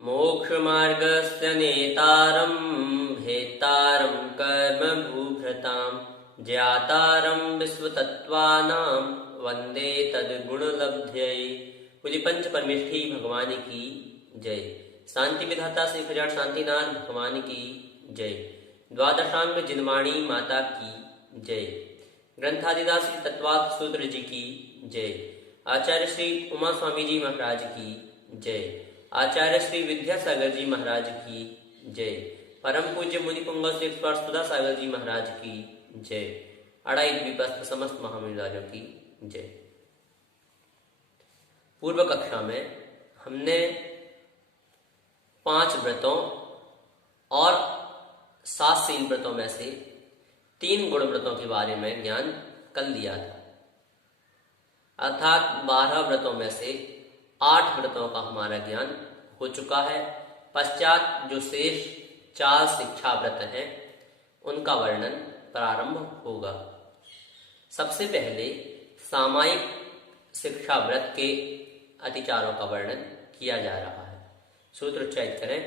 मोक्षमार्गस्य नेतारं भेत्तारं कर्मभूभृतां ज्ञातारं विश्वतत्त्वानां वन्दे तद्गुणलब्ध्यै। बोली पंच परमेष्ठी भगवान की जय। शांति विधाता श्री प्रजाट शांतिनाथ भगवान की जय। द्वादशांग जिनवाणी माता की जय। ग्रंथादिदास श्री तत्वार्थ सूत्र जी की जय। आचार्य श्री उमा स्वामी जी महाराज की जय। आचार्य श्री विद्यासागर जी महाराज की जय। परम पूज्य मुनि पुंगव श्री सुधा सागर जी महाराज की जय। अड़ाई द्वीपस्थ समस्त महामंडलों की जय। पूर्व कक्षा में हमने 5 व्रतों और 7 शील व्रतों में से 3 गुण व्रतों के बारे में ज्ञान कर लिया था, अर्थात 12 व्रतों में से 8 व्रतों का हमारा ज्ञान हो चुका है। पश्चात जो शेष 4 शिक्षा व्रत हैं उनका वर्णन प्रारंभ होगा। सबसे पहले सामायिक शिक्षा व्रत के अतिचारों का वर्णन किया जा रहा है। सूत्र उच्चारित करें।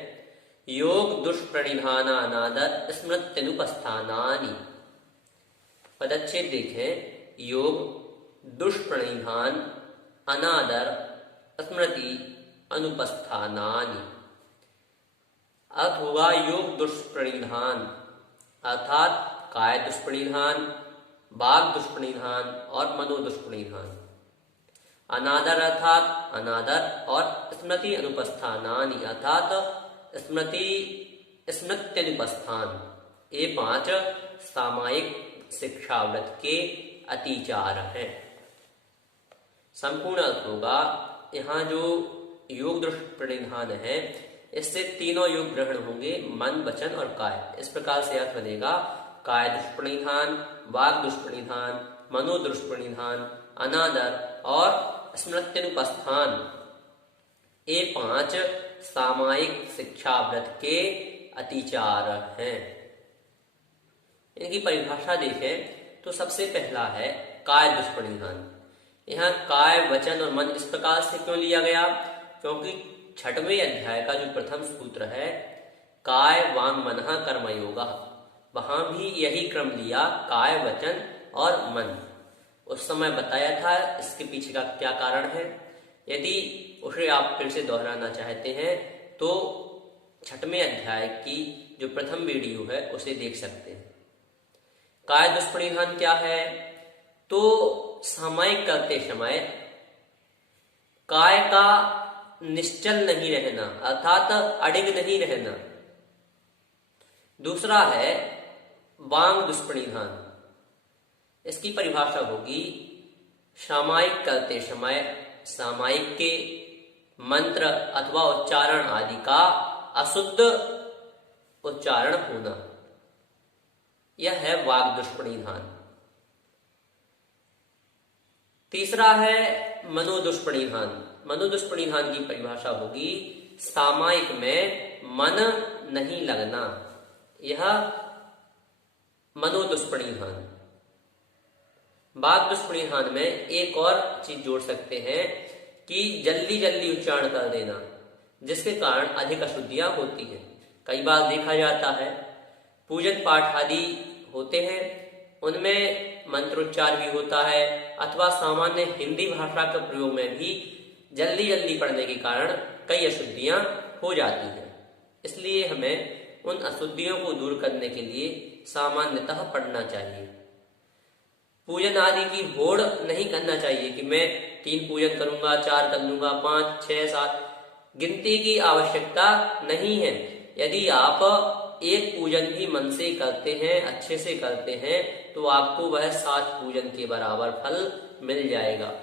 योग दुष्प्रणिधानानादर स्मृत्यनुपस्थानानि। पदच्छेद देखें। योग दुष्प्रणिधान अनादर स्मृति अनुपस्थानानि। अर्थ होगा योग दुष्प्रणिधान अर्थात काय दुष्प्रणिधान, वाग दुष्प्रणिधान और मनो दुष्प्रणिधान। अनादर अर्थात अनादर और स्मृति अनुपस्थानानि अर्थात स्मृत्यनुपस्थान। ये 5 सामायिक शिक्षा व्रत के अतिचार हैं। संपूर्ण अर्थ होगा यहाँ जो योग दुष्प्रणिधान है इससे तीनों योग ग्रहण होंगे, मन वचन और काय। इस प्रकार से अर्थ बनेगा काय दुष्प्रणिधान, वाग दुष्प्रणिधान, मनो दुष्प्रणिधान, अनादर और स्मृत्यनुपस्थान। ये 5 सामायिक शिक्षा व्रत के अतिचार हैं। इनकी परिभाषा देखें तो सबसे पहला है काय दुष्प्रणिधान। यहाँ काय वचन और मन इस प्रकार से क्यों लिया गया? क्योंकि 6वें अध्याय का जो प्रथम सूत्र है काय वांग मनः कर्मयोगा, वहां भी यही क्रम लिया, काय वचन और मन। उस समय बताया था इसके पीछे का क्या कारण है। यदि उसे आप फिर से दोहराना चाहते हैं तो 6वें अध्याय की जो प्रथम वीडियो है उसे देख सकते हैं। काय दुष्प्रणिधान क्या है? तो सामायिक करते समय काय का निश्चल नहीं रहना अर्थात अडिग नहीं रहना। दूसरा है वांग दुष्प्रणिधान। इसकी परिभाषा होगी सामायिक करते समय सामायिक के मंत्र अथवा उच्चारण आदि का अशुद्ध उच्चारण होना, यह है वाग दुष्प्रणिधान। तीसरा है मनो दुष्प्रणिधान। मनो दुष्प्रणिधान की परिभाषा होगी सामायिक में मन नहीं लगना, यह मनो दुष्प्रणिधान। वाग दुष्प्रणिधान में एक और चीज जोड़ सकते हैं कि जल्दी जल्दी उच्चारण कर देना, जिसके कारण अधिक अशुद्धियां होती हैं। कई बार देखा जाता है पूजन पाठ आदि होते हैं, उनमें मंत्रोच्चार भी होता है अथवा सामान्य हिंदी भाषा के प्रयोग में भी जल्दी जल्दी पढ़ने के कारण कई अशुद्धियां हो जाती हैं। इसलिए हमें उन अशुद्धियों को दूर करने के लिए सामान्यतः पढ़ना चाहिए। पूजन आदि की होड़ नहीं करना चाहिए कि मैं 3 पूजन करूंगा, 4 कर लूंगा, 5, 6, 7। गिनती की आवश्यकता नहीं है। यदि आप एक पूजन भी मन से करते हैं, अच्छे से करते हैं, तो आपको वह 7 पूजन के बराबर फल मिल जाएगा।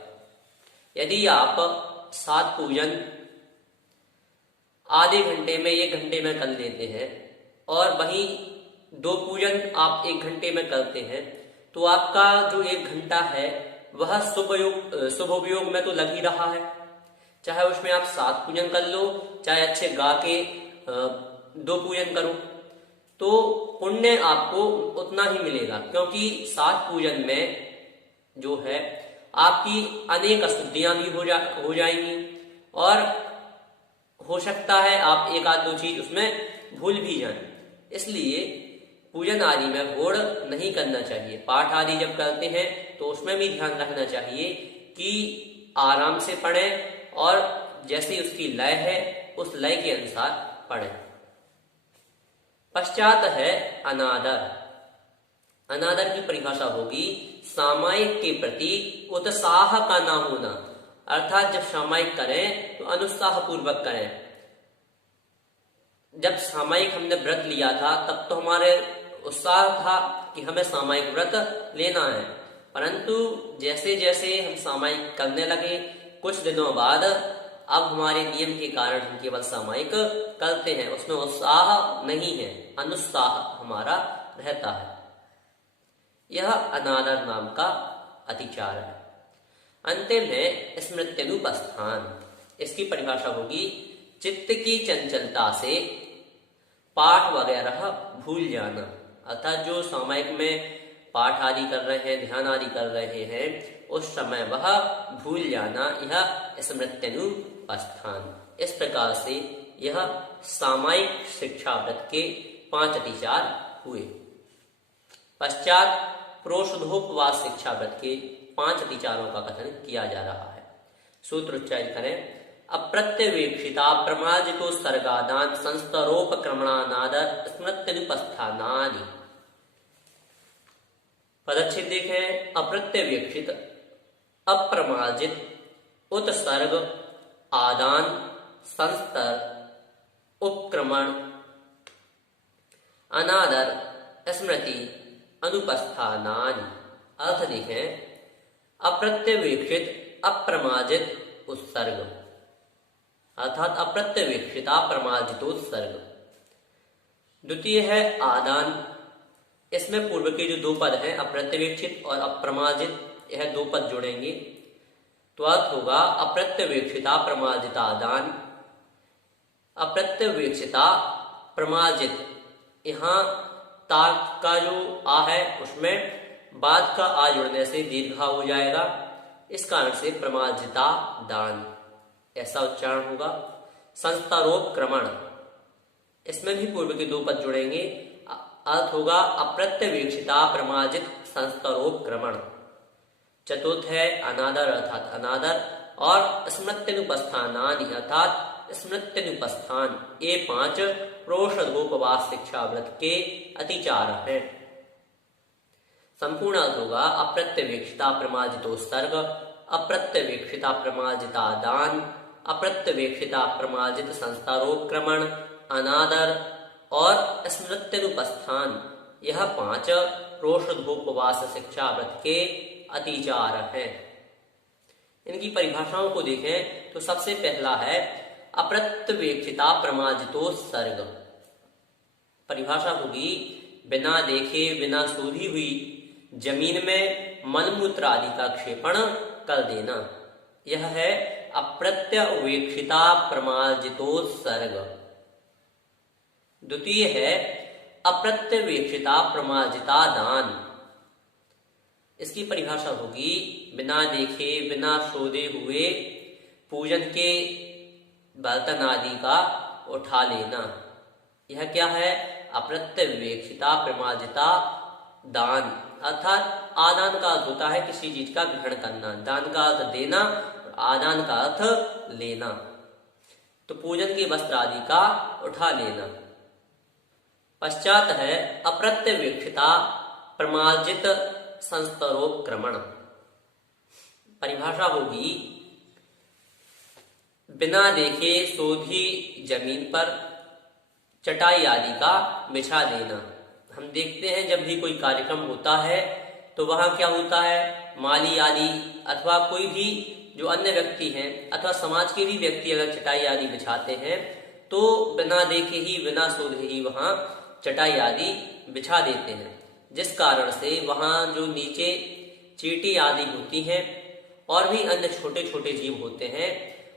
यदि आप 7 पूजन आधे घंटे में 1 घंटे में कर लेते हैं और वहीं 2 पूजन आप 1 घंटे में करते हैं, तो आपका जो 1 घंटा है वह शुभ उपयोग में तो लग ही रहा है। चाहे उसमें आप 7 पूजन कर लो, चाहे अच्छे गा के 2 पूजन करो, तो पुण्य आपको उतना ही मिलेगा। क्योंकि 7 पूजन में जो है आपकी अनेक अशुद्धियां भी हो जाएंगी और हो सकता है आप एक आध दो चीज उसमें भूल भी जाएं, इसलिए पूजन आदि में होड़ नहीं करना चाहिए। पाठ आदि जब करते हैं तो उसमें भी ध्यान रखना चाहिए कि आराम से पढ़ें और जैसी उसकी लय है उस लय के अनुसार पढ़ें। पश्चात है अनादर। अनादर की परिभाषा होगी सामायिक के प्रति उत्साह का ना होना, अर्थात जब सामायिक करें तो अनुत्साह पूर्वक करें। जब सामायिक हमने व्रत लिया था तब तो हमारे उत्साह था कि हमें सामायिक व्रत लेना है, परंतु जैसे जैसे हम सामायिक करने लगे कुछ दिनों बाद अब हमारे नियम के कारण हम केवल सामायिक करते हैं, उसमें उत्साह नहीं है, अनुत्साह हमारा रहता है। यह अनादर नाम का अतिचार है। अंतिम है स्मृत्यनुपस्थान। इसकी परिभाषा होगी चित्त की चंचलता से पाठ वगैरह भूल जाना, अर्थात जो सामायिक में पाठ आदि कर रहे हैं, ध्यान आदि कर रहे हैं, उस समय वह भूल जाना, यह स्मृत्यनुपस्थान। इस प्रकार से यह सामायिक शिक्षाव्रत के 5 अतिचार हुए। पश्चात प्रोषधोपवास शिक्षाव्रत के 5 अतिचारों का कथन किया जा रहा है। सूत्र उच्चारित करें। अप्रत्यवेक्षिता प्रमार्जितो सर्गादान संस्तरोपक्रमणानादर स्मृत्यनुपस्थानानि। पदच्छेद देखें। अप्रत्यवेक्षित, अप्रमार्जित, उत्सर्ग, आदान, संस्तर, उपक्रमण, अनादर, स्मृति, अनुपस्थानानि। अर्थ देखें। अप्रत्यवेक्षित, अप्रमार्जित, उत्सर्ग, अर्थात अप्रत्यवेक्षित अप्रमार्जितोत्सर्ग। द्वितीय है आदान। इसमें पूर्व के जो 2 पद हैं अप्रत्यवेक्षित और अप्रमार्जित, यह 2 पद जोड़ेंगे तो अर्थ होगा अप्रत्यवेक्षिता प्रमार्जिता दान। अप्रत्यवेक्षिता प्रमार्जित, यहाँ ता का जो आ है उसमें बाद का आ जुड़ने से दीर्घा हो जाएगा, इस कारण से प्रमार्जिता दान ऐसा उच्चारण होगा। संस्तरोपक्रमण, इसमें भी पूर्व के 2 पद जुड़ेंगे, अर्थ होगा अप्रत्यवेक्षिता प्रमार्जित संस्तरोपक्रमण। चतुर्थ है अनादर, अर्थात अनादर, और स्मृत्यनुपस्थानानि अर्थात स्मृत्यनुपस्थान। ये 5 प्रोषधोपवास शिक्षाव्रत के अतिचार हैं। संपूर्ण अर्थ होगा अप्रत्यवेक्षिता प्रमार्जितोत्सर्ग, अप्रत्यवेक्षिता प्रमार्जिता दान, अप्रत्यवेक्षिता प्रमार्जित संस्तारोपक्रमण, अनादर और स्मृत्यनुपस्थान। यह 5 प्रोषधोपवास शिक्षाव्रत के अतिचार हैं। इनकी परिभाषाओं को देखें तो सबसे पहला है अप्रत्यवेक्षिता प्रमार्जितोत्सर्ग। परिभाषा होगी बिना देखे बिना शोधी हुई जमीन में मलमूत्र आदि का क्षेपण कर देना, यह है अप्रत्यवेक्षिता प्रमार्जितोत्सर्ग। द्वितीय है अप्रत्यवेक्षिता प्रमार्जिता दान। इसकी परिभाषा होगी बिना देखे बिना शोधे हुए पूजन के बर्तन आदि का उठा लेना, यह क्या है अप्रत्यवेक्षिता प्रमार्जिता दान। अर्थात आदान का अर्थ होता है किसी चीज का ग्रहण करना, दान का अर्थ देना, आदान का अर्थ लेना, तो पूजन के वस्त्र आदि का उठा लेना। पश्चात है अप्रत्यवेक्षिता प्रमार्जित संस्तरोपक्रमण। परिभाषा होगी बिना देखे शोधी जमीन पर चटाई आदि का बिछा देना। हम देखते हैं जब भी कोई कार्यक्रम होता है तो वहां क्या होता है, माली आदि अथवा कोई भी जो अन्य व्यक्ति हैं अथवा समाज के भी व्यक्ति अगर चटाई आदि बिछाते हैं तो बिना देखे ही बिना शोधे ही वहां चटाई आदि बिछा देते हैं, जिस कारण से वहां जो नीचे चींटी आदि होती हैं और भी अन्य छोटे छोटे जीव होते हैं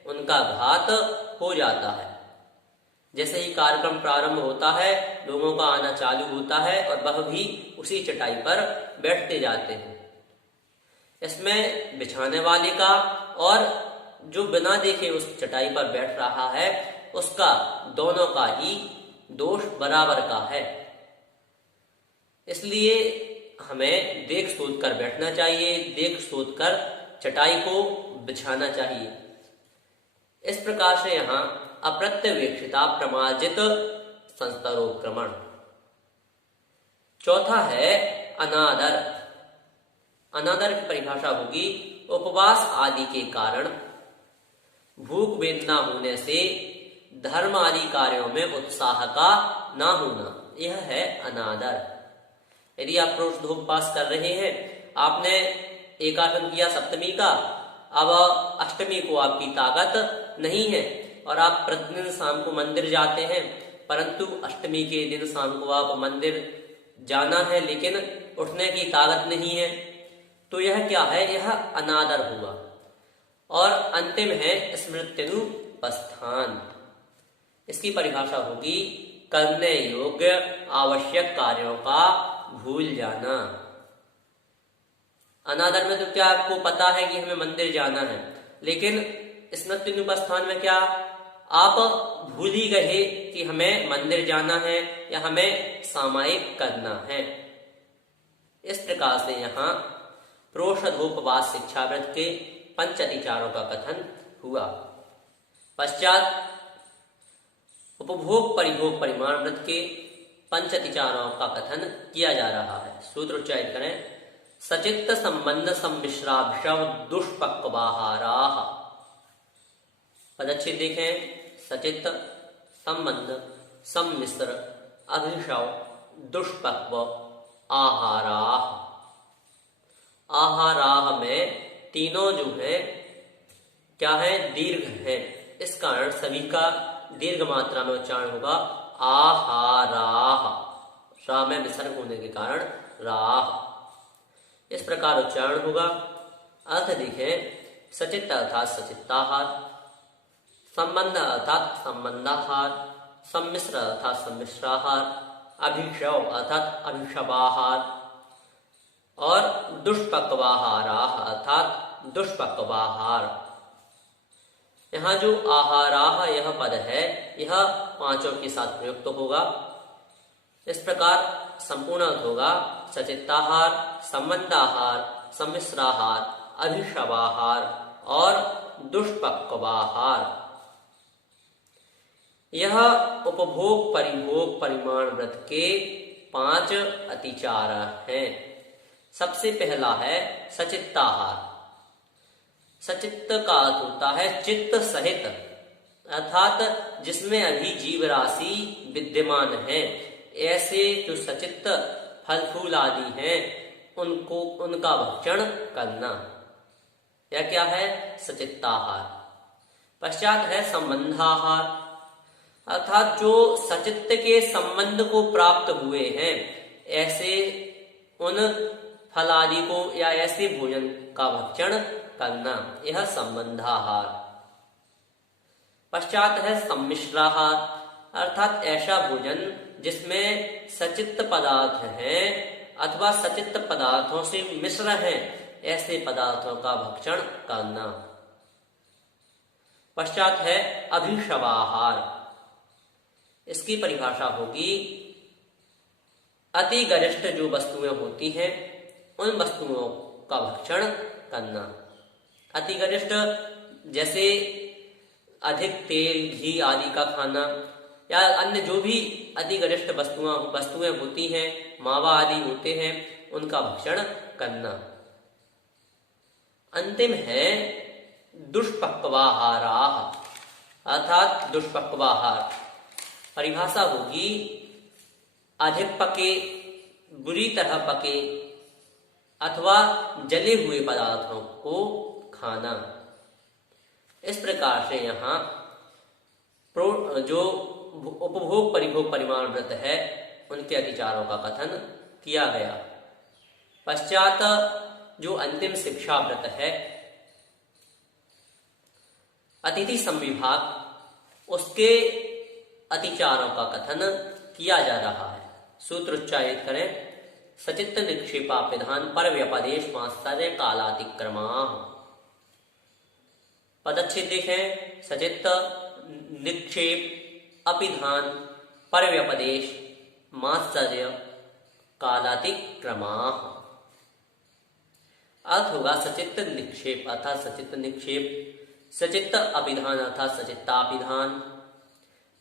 उनका घात हो जाता है। जैसे ही कार्यक्रम प्रारंभ होता है लोगों का आना चालू होता है और वह भी उसी चटाई पर बैठते जाते हैं। इसमें बिछाने वाले का और जो बिना देखे उस चटाई पर बैठ रहा है उसका दोनों का ही दोष बराबर का है। इसलिए हमें देख सोच कर बैठना चाहिए, देख सोच कर चटाई को बिछाना चाहिए। इस प्रकार से यहाँ अप्रत्यवेक्षिता प्रमार्जित संस्तरोक्रमण। चौथा है अनादर। अनादर की परिभाषा होगी उपवास आदि के कारण भूख वेदना होने से धर्म आदि कार्यों में उत्साह का ना होना, यह है अनादर। यदि आप प्रोषधोपवास कर रहे हैं, आपने एकादन किया सप्तमी का, अब अष्टमी को आपकी ताकत नहीं है और आप प्रतिदिन शाम को मंदिर जाते हैं, परंतु अष्टमी के दिन शाम को आप मंदिर जाना है लेकिन उठने की ताकत नहीं है, तो यह क्या है? यह अनादर हुआ। और अंतिम है स्मृत्युपस्थान। इसकी परिभाषा होगी करने योग्य आवश्यक कार्यों का भूल जाना। अनादर में तो क्या आपको पता है कि हमें मंदिर जाना है, लेकिन स्मृत्युपस्थान में क्या आप भूल ही गए कि हमें मंदिर जाना है या हमें सामायिक करना है। इस प्रकार से यहाँ प्रोषधोपवास शिक्षाव्रत के पंच अतिचारों का कथन हुआ। पश्चात उपभोग परिभोग परिमाण व्रत के पंच अतिचारों का कथन किया जा रहा है। सूत्र उच्चारित करें। सचित्त संबंध सम्मिश्राभिषव दुष्पक्वाहाराः। पदच्छेद देखें। सचित्त संबंध सम्मिश्र अभिषव दुष्पक्व आहाराः। आहाराः में तीनों जो है क्या है? दीर्घ है। इस कारण सभी का दीर्घ मात्रा में उच्चारण होगा आहाराः। रा में विसर्ग होने के कारण राह, इस प्रकार उच्चारण होगा। अर्थ देखें। सचित्त अर्थात सचित्ताहार, संबंध अर्थात संबंधाहार, सम्मिश्र अर्थात सम्मिश्राहार, अभिषव अर्थात अभिषवाहार और दुष्पक्वाहाराः अर्थात दुष्पक्वाहार। यहाँ जो आहाराः यह पद है, यह पांचों के साथ प्रयुक्त होगा। इस प्रकार संपूर्ण अर्थ होगा सचित्ताहार, संबंधाहार, सम्मिश्राहार, अभिषवाहार और दुष्पक्वाहार। यह उपभोग परिभोग परिमाण व्रत के 5 अतिचार हैं। सबसे पहला है सचित्ताहार। सचित्त का अर्थ होता है चित्त सहित, अर्थात जिसमें अभी जीव राशि विद्यमान है। ऐसे जो सचित्त फल फूल आदि हैं उनको उनका भक्षण करना, यह क्या है? सचित्ताहार। पश्चात है संबंधाहार, अर्थात जो सचित्त के संबंध को प्राप्त हुए हैं ऐसे उन फल आदि को या ऐसे भोजन का भक्षण करना, यह संबंधाहार। पश्चात है सम्मिश्राहार, अर्थात ऐसा भोजन जिसमें सचित्त पदार्थ हैं अथवा सचित्त पदार्थों से मिश्र हैं, ऐसे पदार्थों का भक्षण करना। पश्चात है अभिषवाहार। इसकी परिभाषा होगी अति गरिष्ठ जो वस्तुएं होती हैं उन वस्तुओं का भक्षण करना। अति गरिष्ठ जैसे अधिक तेल घी आदि का खाना या अन्य जो भी अति गरिष्ठ वस्तुएं होती हैं, मावा आदि होते हैं, उनका भक्षण करना। अंतिम है दुष्पक्वाहाराः, अर्थात दुष्पक्वाहार। परिभाषा होगी अधिक पके, बुरी तरह पके अथवा जले हुए पदार्थों को खाना। इस प्रकार से यहाँ जो उपभोग परिभोग परिमाण व्रत है उनके अतिचारों का कथन किया गया। पश्चात जो अंतिम शिक्षा व्रत है अतिथि संविभाग, उसके अतिचारों का कथन किया जा रहा है। सूत्र उच्चारित करें। सचित्त निक्षेपा विधान पर व्यपदेश मात्सर्य कालातिक्रमा। पदच्छेद देखें। सचित्त निक्षेप, अपिधान, परव्यपदेश, मात्सर्य, कालातिक्रमाः। अर्थ होगा सचित्त निक्षेप अर्थात सचित्त निक्षेप, सचित्त अभिधान अर्थात सचित्ताभिधान,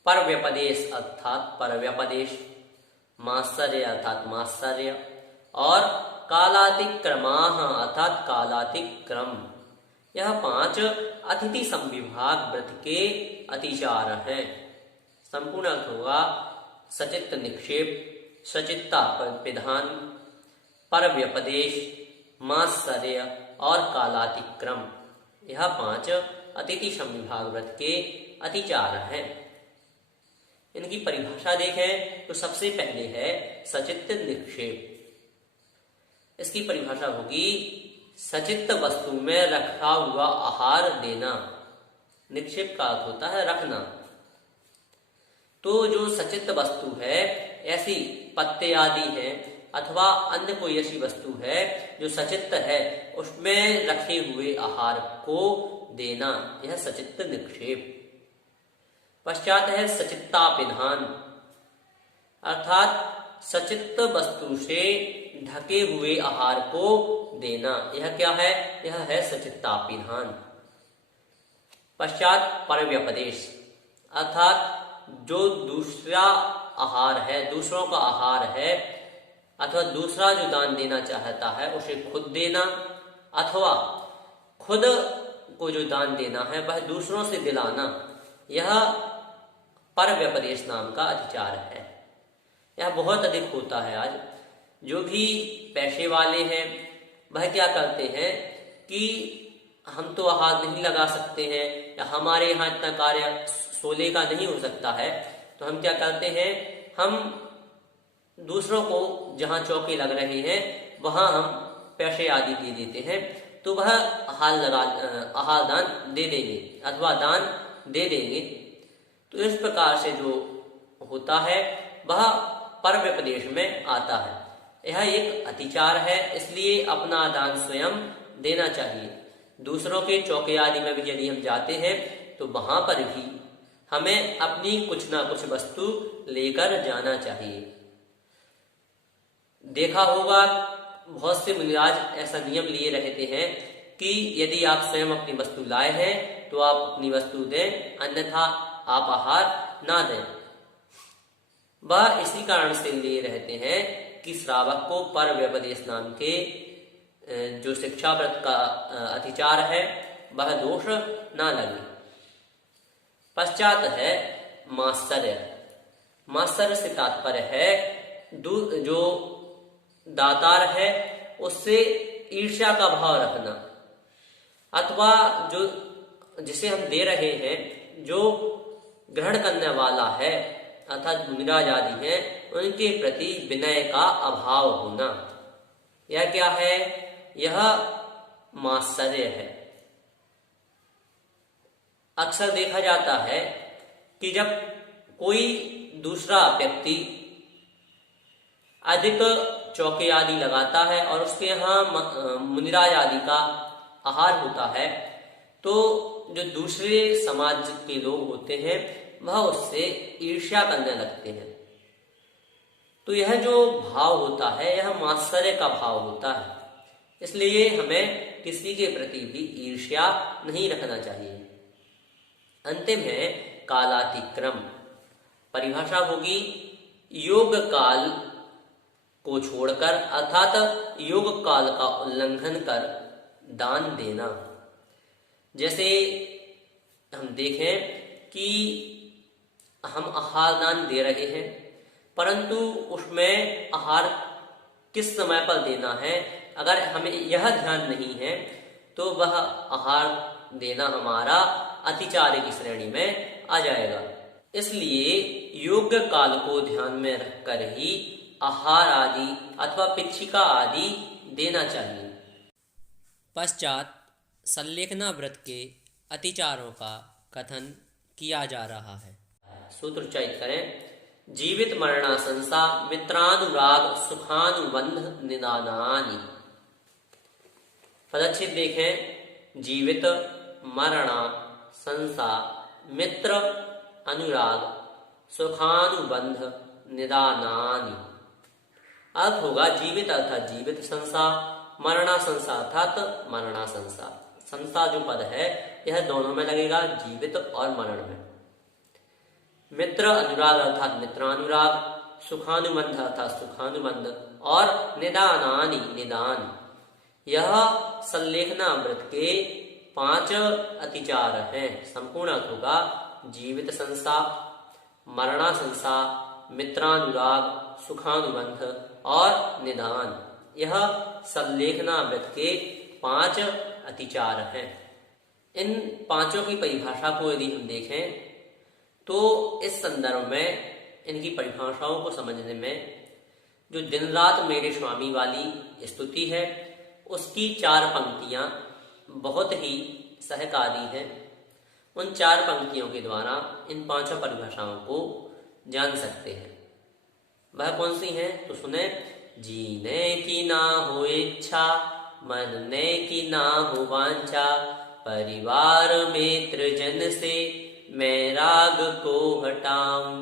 परव्यपदेश अर्थात परव्यपदेश, मात्सर्य अर्थात मात्सर्य और कालातिक्रमाः अर्थात कालातिक्रम। यह 5 अतिथि संविभाग व्रत के अतिचार हैं। संपूर्ण अर्थ होगा सचित्त निक्षेप, सचित्ताभिधान, परव्यपदेश, मात्सर्य और कालातिक्रम। यह 5 अतिथि संविभाग व्रत के अतिचार हैं। इनकी परिभाषा देखें तो सबसे पहले है सचित्त निक्षेप। इसकी परिभाषा होगी सचित्त वस्तु में रखा हुआ आहार देना। निक्षेप का अर्थ होता है रखना। तो जो सचित्त वस्तु है, ऐसी पत्ते आदि हैं अथवा अन्य कोई ऐसी वस्तु है जो सचित्त है, उसमें रखे हुए आहार को देना, यह सचित्त निक्षेप। पश्चात है सचित्ताभिधान अर्थात सचित्त वस्तु से ढके हुए आहार को देना। यह क्या है? यह है सचित्ताभिधान। पश्चात परव्यपदेश अर्थात जो दूसरा आहार है, दूसरों का आहार है अथवा दूसरा जो दान देना चाहता है उसे खुद देना अथवा खुद को जो दान देना है वह दूसरों से दिलाना, यह परव्यपदेश नाम का अधिचार है। यह बहुत अधिक होता है आज। जो भी पैसे वाले हैं वह क्या करते हैं कि हम तो आहार नहीं लगा सकते हैं या हमारे यहाँ इतना कार्य सोले का नहीं हो सकता है, तो हम क्या करते हैं, हम दूसरों को जहाँ चौके लग रहे हैं वहां हम पैसे आदि दे देते हैं, तो वह आहार दान दे देंगे अथवा दान दे देंगे। तो इस प्रकार से जो होता है वह परव्यपदेश में आता है। यह एक अतिचार है, इसलिए अपना दान स्वयं देना चाहिए। दूसरों के चौके आदि में भी यदि हम जाते हैं तो वहां पर भी हमें अपनी कुछ ना कुछ वस्तु लेकर जाना चाहिए। देखा होगा बहुत से मुनिराज ऐसा नियम लिए रहते हैं कि यदि आप स्वयं अपनी वस्तु लाए हैं तो आप अपनी वस्तु दें, अन्यथा आप आहार ना दें। वह इसी कारण से लिए रहते हैं कि श्रावक को परव्यपदेश नाम के जो शिक्षा व्रत का अतिचार है वह दोष ना लगे। पश्चात है मात्सर्य। मात्सर्य से तात्पर्य है जो दातार है उससे ईर्ष्या का भाव रखना अथवा जो जिसे हम दे रहे हैं जो ग्रहण करने वाला है अर्थात मुनिराज आदि हैं उनके प्रति विनय का अभाव होना, यह क्या है? यह मात्सर्य है। अक्सर देखा जाता है कि जब कोई दूसरा व्यक्ति अधिक चौके आदि लगाता है और उसके यहाँ मुनिराज आदि का आहार होता है, तो जो दूसरे समाज के लोग होते हैं वह उससे ईर्ष्या करने लगते हैं। तो यह जो भाव होता है यह मात्सर्य का भाव होता है। इसलिए हमें किसी के प्रति भी ईर्ष्या नहीं रखना चाहिए। अंतिम है कालातिक्रम। परिभाषा होगी योग काल को छोड़कर अर्थात योग काल का उल्लंघन कर दान देना। जैसे हम देखें कि हम आहार दान दे रहे हैं परंतु उसमें आहार किस समय पर देना है, अगर हमें यह ध्यान नहीं है तो वह आहार देना हमारा अतिचार्य की श्रेणी में आ जाएगा। इसलिए योग्य काल को ध्यान में रखकर ही आहार आदि अथवा पिच्छिका आदि देना चाहिए। पश्चात संलेखना व्रत के अतिचारों का कथन किया जा रहा है। सूत्र उच्चारित करें। जीवित मरणाशंसा मित्रानुराग सुखानुबंध निदानानि। पदच्छेद देखें। जीवित मरणा संसा मित्र अनुराग सुखानुबंध निदानानि। अर्थ होगा जीवित अर्थात जीवित संसा, मरणा संसा अर्थात मरणा संसा। संसा जो पद है यह दोनों में लगेगा, जीवित और मरण में। मित्र अनुराग अर्थात मित्रानुराग, सुखानुबंध अर्थात सुखानुबंध, और निदानानि निदान। यह संलेखनामृत के 5 अतिचार हैं। संपूर्ण अर्थ होगा जीवित संसा, मरणा संसा, मित्रानुराग, सुखानुबंध और निदान। यह संलेखनामृत के 5 अतिचार हैं। इन पांचों की परिभाषा को यदि हम देखें तो इस संदर्भ में इनकी परिभाषाओं को समझने में जो दिन रात मेरे स्वामी वाली स्तुति है उसकी 4 पंक्तियां बहुत ही सहकारी हैं। उन 4 पंक्तियों के द्वारा इन 5 परिभाषाओं को जान सकते हैं। वह कौन सी हैं तो सुने। जीने की ना हो इच्छा, मरने की ना हो वांछा, परिवार मित्र जन से मैं राग को हटाऊं,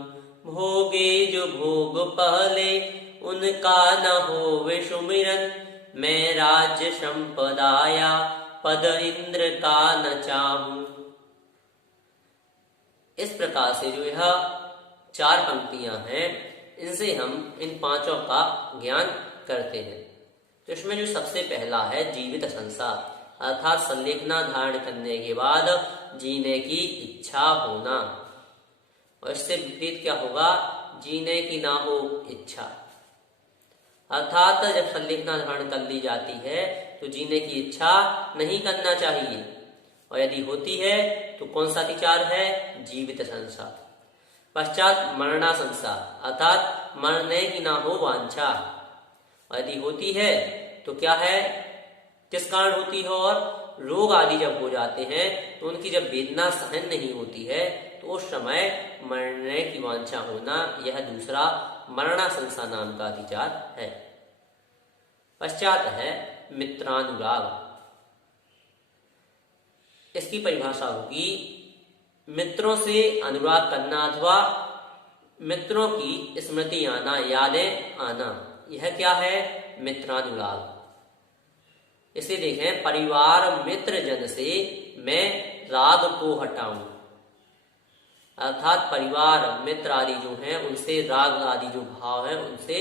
भोगे जो भोग पहले उनका न होवे सुमिरन, मैं राज्य संपदाया पद इंद्र का न चाहूं। इस प्रकार से जो यह 4 पंक्तियां हैं इनसे हम इन 5 का ज्ञान करते हैं। तो इसमें जो सबसे पहला है जीवित संसा अर्थात संलेखना धारण करने के बाद जीने की इच्छा होना, और इससे विपरीत क्या होगा, जीने की ना हो इच्छा। अर्थात जब संलेखना धारण कर ली जाती है तो जीने की इच्छा नहीं करना चाहिए, और यदि होती है तो कौन सा विचार है, जीवित संसा। पश्चात मरणा संसा अर्थात मरने की ना हो वांछा, और यदि होती है तो क्या है, किस कारण होती है, और रोग आदि जब हो जाते हैं तो उनकी जब वेदना सहन नहीं होती है तो उस समय मरने की वांछा होना, यह दूसरा मरणा संसा नाम का विचार है। पश्चात है मित्रानुराग। इसकी परिभाषा होगी मित्रों से अनुराग करना अथवा मित्रों की स्मृति आना, यादें आना, यह क्या है, मित्रानुराग। इसे देखें, परिवार मित्र जन से मैं राग को हटाऊं, अर्थात परिवार मित्र आदि जो हैं उनसे राग आदि जो भाव है उनसे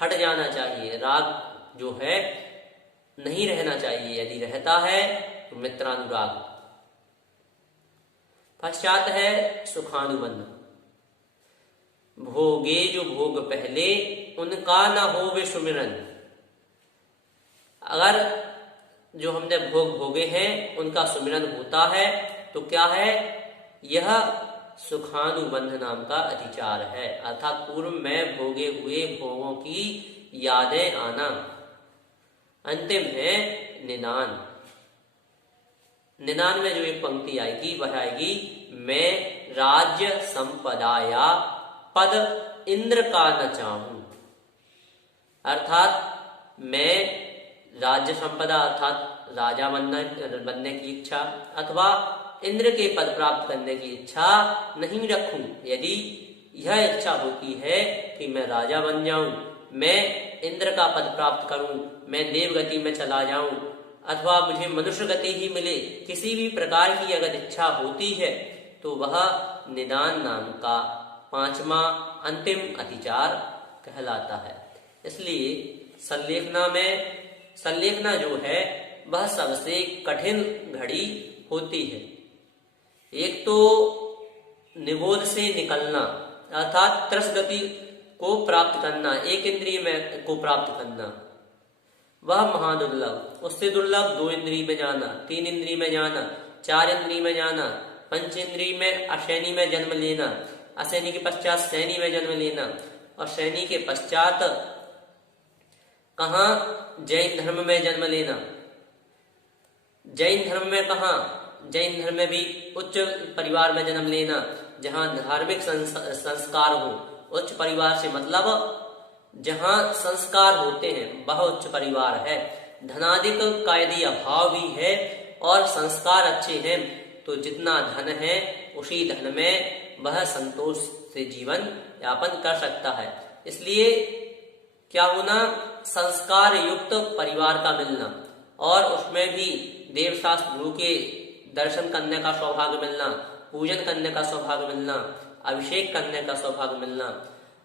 हट जाना चाहिए, राग जो है नहीं रहना चाहिए, यदि रहता है तो मित्रानुराग। पश्चात है सुखानुबंध। भोगे जो भोग पहले उनका न होवे सुमिरन। अगर जो हमने भोग भोगे हैं उनका सुमिरन होता है तो क्या है, यह सुखानुबंध नाम का अधिचार है, अर्थात पूर्व में भोगे हुए भोगों की यादें आना। अंतिम है निदान। निदान में जो एक पंक्ति आएगी वह आएगी, मैं राज्य संपदाया पद इंद्र का न चाहूं, अर्थात मैं राज्य संपदा अर्थात राजा बनने की इच्छा अथवा इंद्र के पद प्राप्त करने की इच्छा नहीं रखूं। यदि यह इच्छा होती है कि मैं राजा बन जाऊं, मैं इंद्र का पद प्राप्त करूं, मैं देवगति में चला जाऊं अथवा मुझे मनुष्य गति ही मिले, किसी भी प्रकार की अगर इच्छा होती है तो वह निदान नाम का 5वां अंतिम अतिचार कहलाता है। इसलिए संलेखना जो है वह सबसे कठिन घड़ी होती है। एक तो निबोध से निकलना अर्थात त्रस गति को प्राप्त करना, एक इंद्रिय में को प्राप्त करना, वह महादुर्लभ। उससे दुर्लभ 2 इंद्रिय में जाना, 3 इंद्रिय में जाना, 4 इंद्रिय में जाना, 5 इंद्रिय में अशैनी में जन्म लेना, अशैनी के पश्चात शैनी में जन्म लेना, और शैनी के पश्चात कहाँ, जैन धर्म में जन्म लेना। जैन धर्म में कहाँ, जैन धर्म में भी उच्च परिवार में जन्म लेना जहाँ धार्मिक संस्कार हो। उच्च परिवार से मतलब जहाँ संस्कार होते हैं वह उच्च परिवार है। धनादिक का यदि अभाव भी है और संस्कार अच्छे हैं तो जितना धन है उसी धन में वह संतोष से जीवन यापन कर सकता है। इसलिए क्या होना, संस्कार युक्त परिवार का मिलना और उसमें भी देवशास्त्र गुरु के दर्शन करने का सौभाग्य मिलना, पूजन करने का सौभाग्य मिलना, अभिषेक करने का सौभाग्य मिलना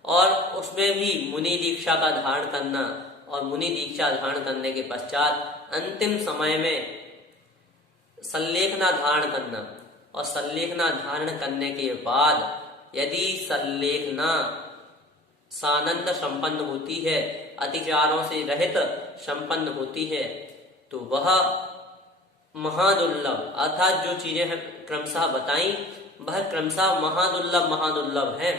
और उसमें भी मुनि दीक्षा का धारण करना और मुनि दीक्षा धारण करने के पश्चात अंतिम समय में संलेखना धारण करना और संलेखना धारण करने के बाद यदि संलेखना सानंद संपन्न होती है, अतिचारों से रहित संपन्न होती है, तो वह महादुर्लभ, अर्थात जो चीजें हैं क्रमशः बताई वह क्रमशः महादुर्लभ है।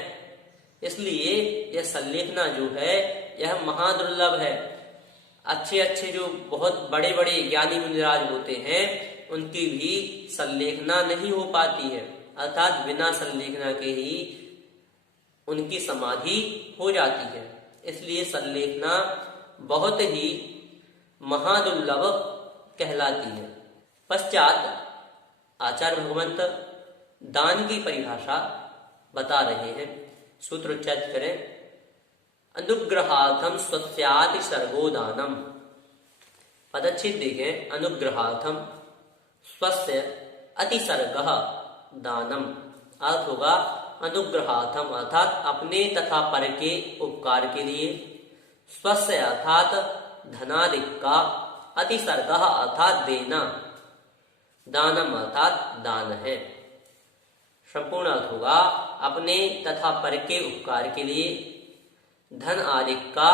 इसलिए यह संलेखना जो है यह महादुर्लभ है। अच्छे जो बहुत बड़े बड़े ज्ञानी मुनिराज होते हैं उनकी भी संलेखना नहीं हो पाती है, अर्थात बिना संलेखना के ही उनकी समाधि हो जाती है। इसलिए संलेखना बहुत ही महादुर्लभ कहलाती है। पश्चात आचार्य भगवंत दान की परिभाषा बता रहे हैं। सूत्र उच्चारित करें, अनुग्रहार्थम स्वस्याति सर्गो दानम। पदच्छेद देखें, अनुग्रहार्थम स्वस्य अतिसर्गः दानम। अर्थ होगा अनुग्रहार्थम अर्थात अपने तथा पर के उपकार के लिए, स्वस्य अर्थात धनादिक का, अतिसर्गः अर्थात देना, दानम अर्थात दान है। संपूर्ण अर्थ होगा अपने तथा पर के उपकार के लिए धन आदि का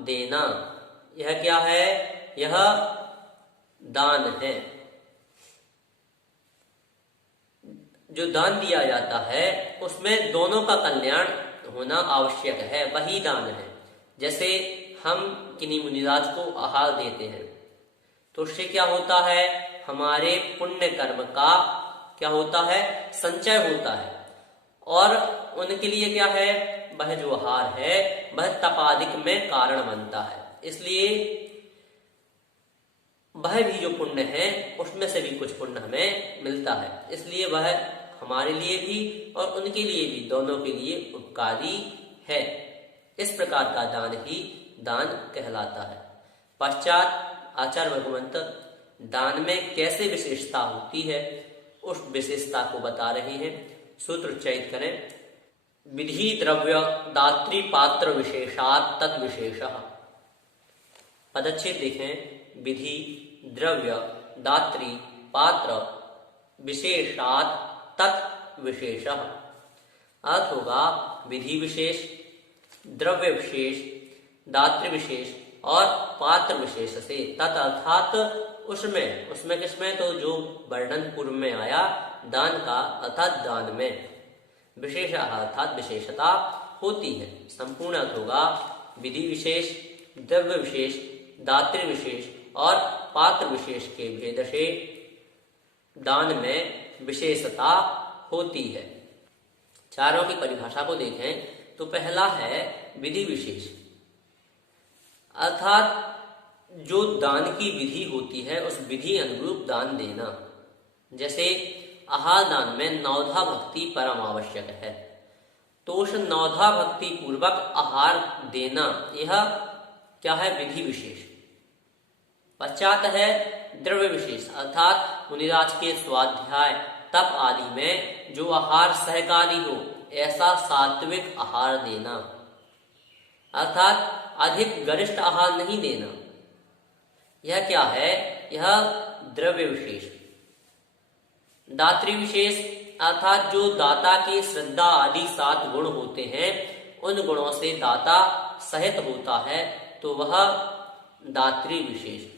देना। यह क्या है? यह दान है। जो दान दिया जाता है उसमें दोनों का कल्याण होना आवश्यक है, वही दान है। जैसे हम किन्हीं मुनिराज को आहार देते हैं तो उससे क्या होता है, हमारे पुण्य कर्म का क्या होता है, संचय होता है और उनके लिए क्या है, वह जो आहार है वह तपादिक में कारण बनता है। इसलिए वह भी जो पुण्य है उसमें से भी कुछ पुण्य हमें मिलता है। इसलिए वह हमारे लिए भी और उनके लिए भी, दोनों के लिए उपकारी है। इस प्रकार का दान ही दान कहलाता है। पश्चात आचार्य भगवंत दान में कैसे विशेषता होती है उस विशेषता को बता रहे हैं। सूत्र उच्चारित करें, विधि द्रव्य दात्री पात्र विशेषात तद विशेषः। पदच्छेद देखें, विधि द्रव्य दात्री पात्र विशेषात तत् विशेषः। अर्थ होगा विधि विशेष, द्रव्य विशेष, दातृ विशेष और पात्र विशेष से, तत् अर्थात उसमें किसमें, तो जो वर्णन पूर्व में आया दान का, अर्थात दान में विशेष अर्थात विशेषता होती है। संपूर्ण अर्थ होगा विधि विशेष, द्रव्य विशेष, दातृ विशेष और पात्र विशेष के भेद से दान में विशेषता होती है। चारों की परिभाषा को देखें तो पहला है विधि विशेष, अर्थात जो दान की विधि होती है उस विधि अनुरूप दान देना। जैसे आहार दान में नवधा भक्ति परम आवश्यक है, तो उस नवधा भक्ति पूर्वक आहार देना यह क्या है, विधि विशेष। पश्चात है द्रव्य विशेष, अर्थात मुनिराज के स्वाध्याय तप आदि में जो आहार सहकारी हो ऐसा सात्विक आहार देना, अर्थात अधिक गरिष्ठ आहार नहीं देना। यह क्या है, यह द्रव्य विशेष। दात्री विशेष, अर्थात जो दाता के श्रद्धा आदि 7 गुण होते हैं उन गुणों से दाता सहित होता है तो वह दात्री विशेष।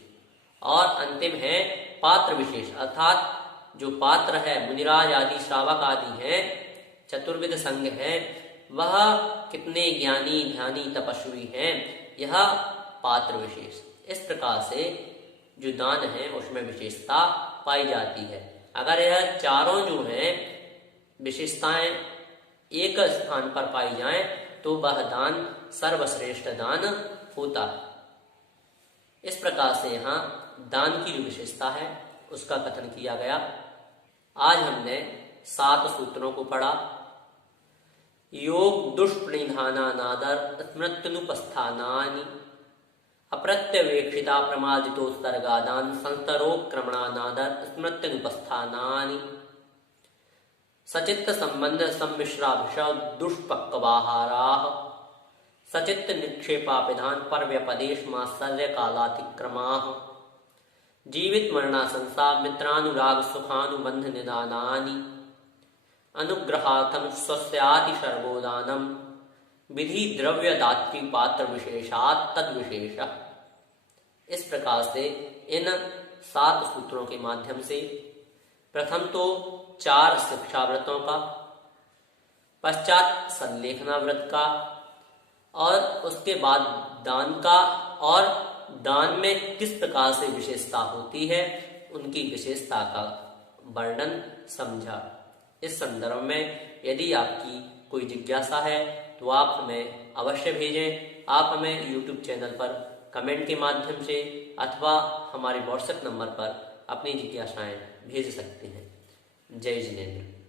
और अंतिम है पात्र विशेष, अर्थात जो पात्र है, मुनिराज आदि श्रावक आदि हैं, चतुर्विध संघ है, वह कितने ज्ञानी ध्यानी तपस्वी हैं, यह पात्र विशेष। इस प्रकार से जो दान है उसमें विशेषता पाई जाती है। अगर यह चारों जो हैं विशेषताएं एक स्थान पर पाई जाएं तो वह दान सर्वश्रेष्ठ दान होता है। इस प्रकार से यहाँ दान की जो विशेषता है उसका कथन किया गया। आज हमने 7 सूत्रों को पढ़ा। योग दुष्प्रणिधानानादर स्मृत्यनुपस्थानानि अप्रत्यवेक्षिता प्रमादितोत्सर्गादान संतरोक्रमणानादर स्मृत्यनुपस्थानानि सचित्त संबंध सम्मिश्राभिष दुष्पक्वाहाराः सचित्त निक्षेपापिधान पर्व्यपदेश मात्सर्य कालातिक्रमाः जीवित मरणाशंसा मित्रानुराग सुखानुबंध निदानानि अनुग्रहार्थम स्वस्याति सर्वोदानम विधि द्रव्य दात्री पात्र विशेषात तद विशेष। इस प्रकार से इन 7 सूत्रों के माध्यम से प्रथम तो 4 शिक्षा व्रतों का, पश्चात संलेखना व्रत का, और उसके बाद दान का, और दान में किस प्रकार से विशेषता होती है उनकी विशेषता का वर्णन समझा। इस संदर्भ में यदि आपकी कोई जिज्ञासा है तो आप हमें अवश्य भेजें। आप हमें YouTube चैनल पर कमेंट के माध्यम से अथवा हमारे WhatsApp नंबर पर अपनी जिज्ञासाएं भेज सकते हैं। जय जिनेंद्र।